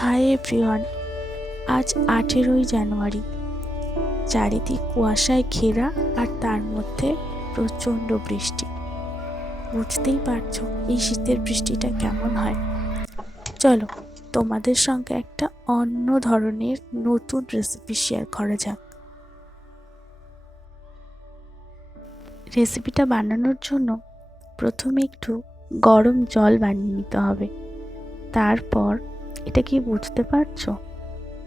Hi everyone আজ আঠেরোই জানুয়ারি। চারিদিক কুয়াশায় ঘেরা আর তার মধ্যে প্রচণ্ড বৃষ্টি। বুঝতেই পারছ এই শীতের বৃষ্টিটা কেমন হয়। চলো তোমাদের সঙ্গে একটা অন্য ধরনের নতুন রেসিপি শেয়ার করা যাক। রেসিপিটা বানানোর জন্য প্রথমে একটু গরম জল বানিয়ে নিতে হবে। তারপর এটা কি বুঝতে পারছ?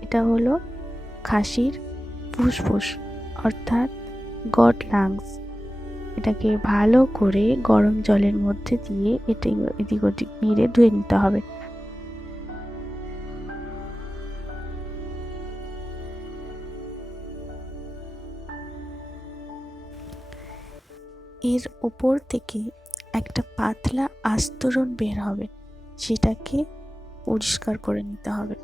এটা হলো খাসির ফুসফুস, অর্থাৎ গড লাংস। এটাকে ভালো করে গরম জলের মধ্যে দিয়ে এটা এদিক ওদিক নেড়ে ধুয়ে নিতে হবে। এর ওপর থেকে একটা পাতলা আস্তরণ বের হবে, সেটাকে পরিষ্কার করে নিতে হবে।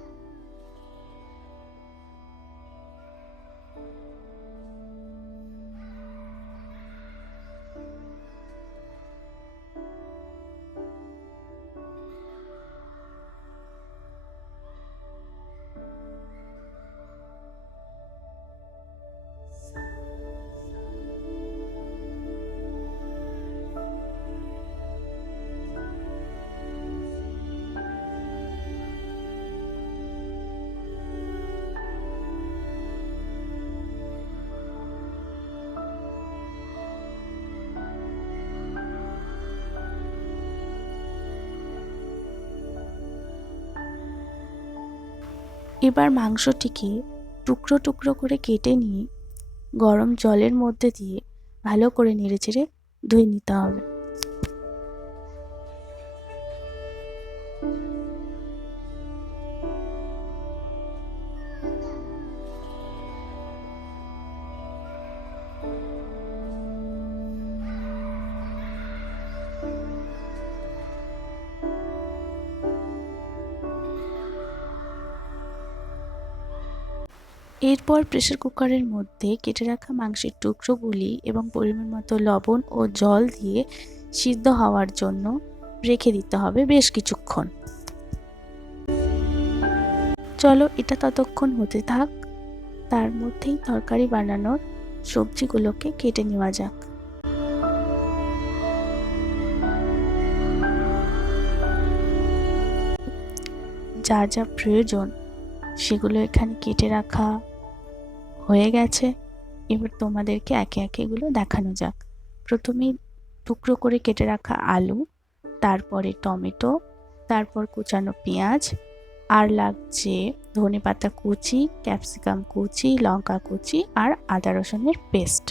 এবার মাংসটিকে টুকরো টুকরো করে কেটে নিয়ে গরম জলের মধ্যে দিয়ে ভালো করে নেড়ে চেড়ে ধুয়ে নিতে হবে। এরপর প্রেশার কুকারের মধ্যে কেটে রাখা মাংসের টুকরোগুলি এবং পরিমাণ মতো লবণ ও জল দিয়ে সিদ্ধ হওয়ার জন্য রেখে দিতে হবে বেশ কিছুক্ষণ। চলো এটা ততক্ষণ হতে থাক। তার মধ্যেই তরকারি বানানোর সবজিগুলোকে কেটে নেওয়া যাক। যা যা প্রয়োজন সেগুলো এখানে কেটে রাখা হয়ে গেছে। এবার তোমাদেরকে একে একে এগুলো দেখানো যাক। প্রথমেই টুকরো করে কেটে রাখা আলু, তারপরে টমেটো, তারপর কুচানো পেঁয়াজ, আর লাগছে ধনে পাতা কুচি, ক্যাপসিকাম কুচি, লঙ্কা কুচি আর আদা রসুনের পেস্ট।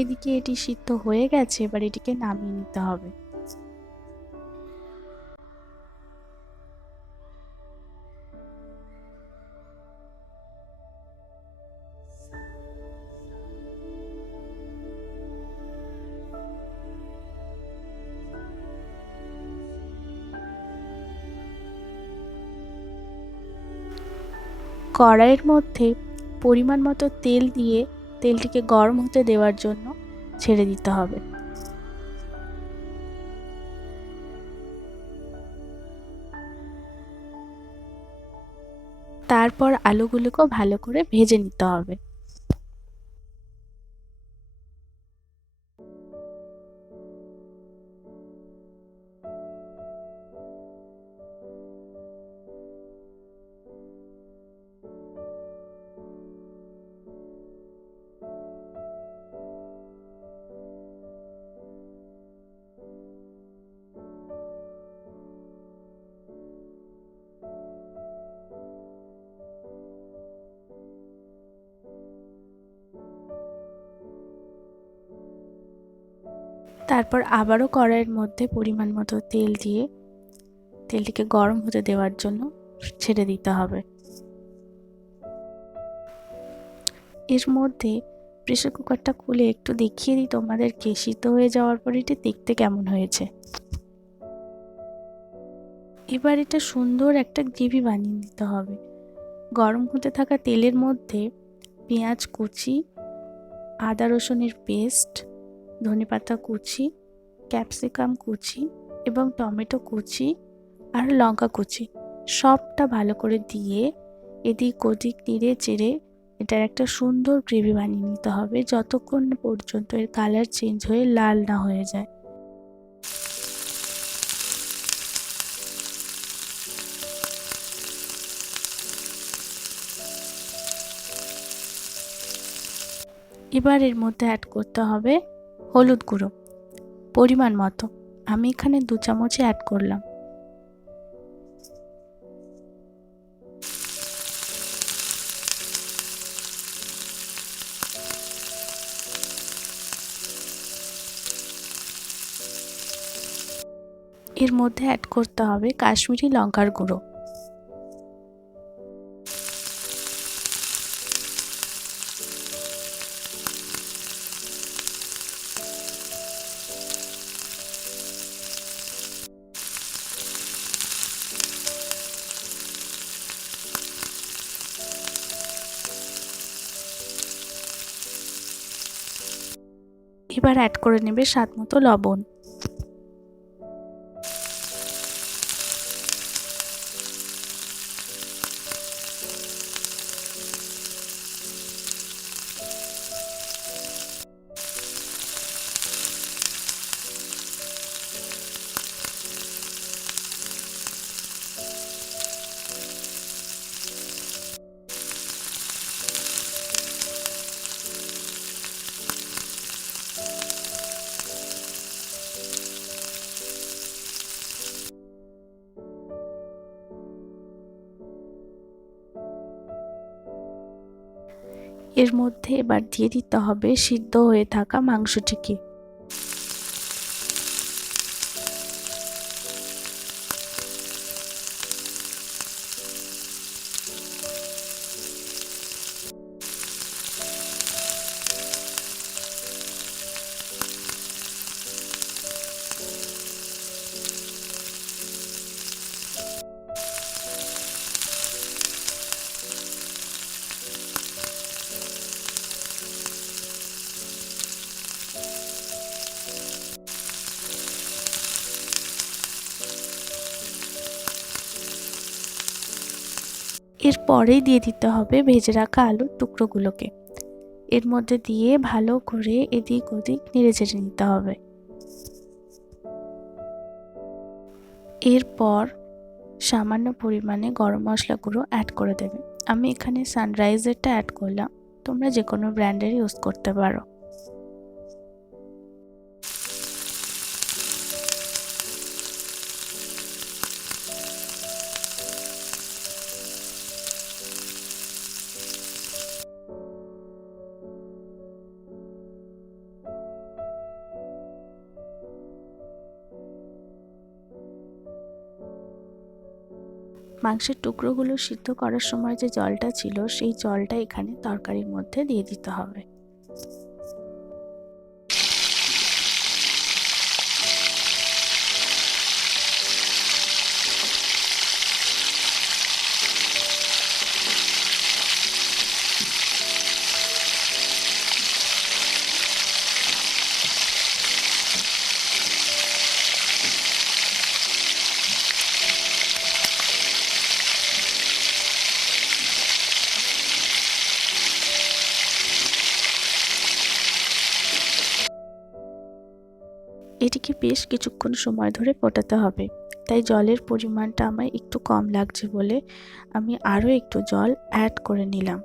এদিকে এটি সিদ্ধ হয়ে গেছে, এবার এটিকে নামিয়ে নিতে হবে। কড়াইয়ের মধ্যে পরিমাণ মতো তেল দিয়ে তেলটিকে গরম হতে দেওয়ার জন্য ছেড়ে দিতে হবে। তারপর আলুগুলোকেও ভালো করে ভেজে নিতে হবে। তারপর আবারও কড়াইয়ের মধ্যে পরিমাণ মতো তেল দিয়ে তেলটিকে গরম হতে দেওয়ার জন্য ছেড়ে দিতে হবে। এর মধ্যে প্রেশার কুকারটা খুলে একটু দেখিয়ে দিই তোমাদেরকে। সিদ্ধ হয়ে যাওয়ার পর এটি দেখতে কেমন হয়েছে। এবার এটা সুন্দর একটা গ্রেভি বানিয়ে নিতে হবে। গরম হতে থাকা তেলের মধ্যে পেঁয়াজ কুচি, আদা রসুনের পেস্ট ধনেপাতা কুচি, ক্যাপসিকাম কুচি এবং টমেটো কুচি আর লঙ্কা কুচি। সবটা ভালো করে দিয়ে এদিক ওদিক নেড়ে চেড়ে এটার একটা সুন্দর গ্রেভি বানিয়ে নিতে হবে যতক্ষণ পর্যন্ত এর কালার চেঞ্জ হয়ে লাল না হয়ে যায়। এবার এর মধ্যে অ্যাড করতে হবে হলুদ গুঁড়ো। পরিমাণ মতো। আমি এখানে দু চামচে অ্যাড করলাম। এর মধ্যে অ্যাড করতে হবে কাশ্মীরি লঙ্কার গুঁড়ো। এবার অ্যাড করে নেবে স্বাদ মতো লবণ। এর মধ্যে এবার দিয়ে দিতে হবে সিদ্ধ হয়ে থাকা মাংসটিকে। এরপরেই দিয়ে দিতে হবে ভেজে রাখা আলুর টুকরোগুলোকে। এর মধ্যে দিয়ে ভালো করে এদিক ওদিক নেড়ে চেড়ে নিতে হবে। এরপর সামান্য পরিমাণে গরম মশলা গুঁড়ো অ্যাড করে দেবে। আমি এখানে সানরাইজারটা অ্যাড করলাম। তোমরা যে কোনো ব্র্যান্ডের ইউজ করতে পারো। মাংসের টুকরোগুলো সিদ্ধ করার সময় যে জলটা ছিল, সেই জলটা এখানে তরকারির মধ্যে দিয়ে দিতে হবে। এটিকে বেশ কিছুক্ষণ সময় ধরে ফোটাতে হবে। তাই জলের পরিমাণটা আমার একটু কম লাগছে বলে আমি আরও একটু জল অ্যাড করে নিলাম।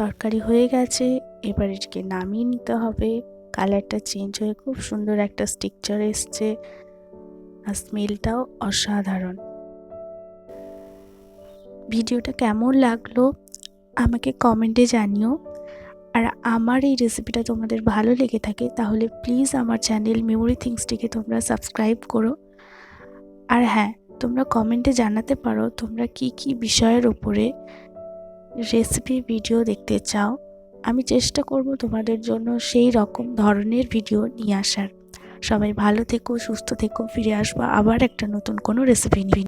তরকারি হয়ে গেছে, এবার এটাকে নামিয়ে নিতে হবে। কালারটা চেঞ্জ হয়ে খুব সুন্দর একটা স্টিকচার এসছে আর স্মেলটাও অসাধারণ। ভিডিওটা কেমন লাগল আমাকে কমেন্টে জানিও। আর আমার এই রেসিপিটা তোমাদের ভালো লেগে থাকে তাহলে প্লিজ আমার চ্যানেল মেমোরি থিংসটিকে তোমরা সাবস্ক্রাইব করো। আর হ্যাঁ তোমরা কমেন্টে জানাতে পারো তোমরা কি কি বিষয়ের উপরে রেসিপি ভিডিও দেখতে চাও, আমি চেষ্টা করব তোমাদের জন্য সেই রকম ধরনের ভিডিও নিয়ে আসার। সবাই ভালো থেকো, সুস্থ থেকো, ফিরে আসব আবার একটা নতুন কোনো রেসিপি নিয়ে।